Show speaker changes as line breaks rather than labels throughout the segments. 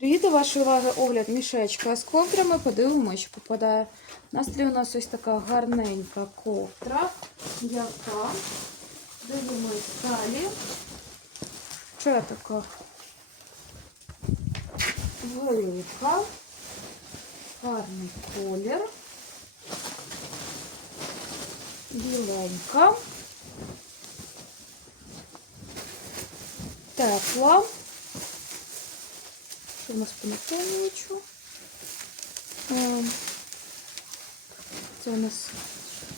Привіт, до уваги огляд мішечка з ковдрами. Подивимося, що попадає. На столі у нас ось така гарненька ковдра, яка дивимось далі. Ще така велика, гарний колір, біленька, тепла. Що у нас по наповнювачу? Е, Це у нас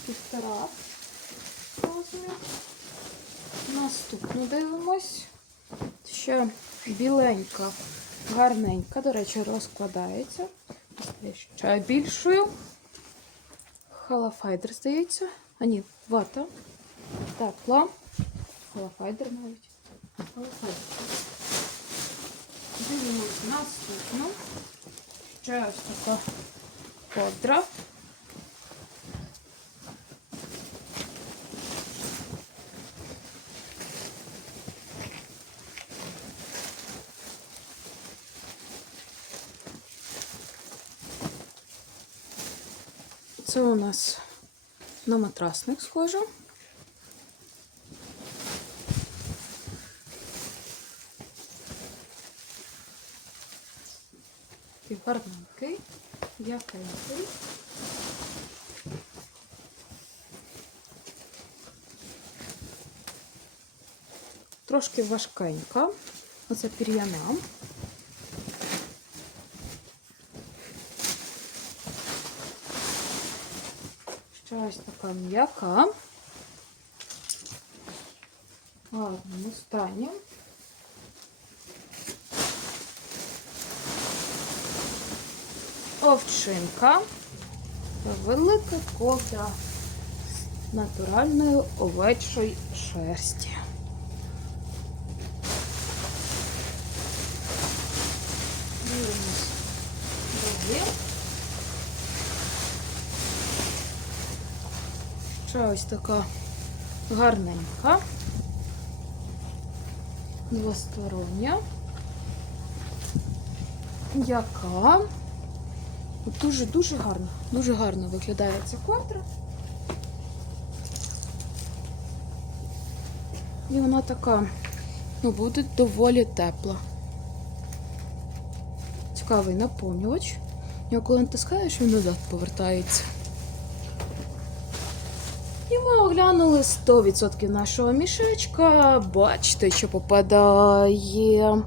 півтора розмір. Наступну дивимось. Ще біленька, гарненька, до речі, розкладається. Ще більшою. Халафайдер, здається. А ні, вата. Тепла. Халафайдер навіть. Халафайдер. Дивимось наступну. Ще ось така ковдра. Це у нас на матрасник схоже. Такий гарненький, м'якенький. Трошки важкенька. Оце пір'яна. Ще ось така м'яка. Гарному стані. Овчинка. Велика ковдра з натуральної овечої шерсті. Ще ось така гарненька. Двостороння. Яка дуже-дуже гарно, дуже гарно виглядає ця ковдра. І вона така, ну, буде доволі тепла. Цікавий наповнювач. Його коли натискаєш, він назад повертається. І ми оглянули 100% нашого мішечка. Бачите, що попадає.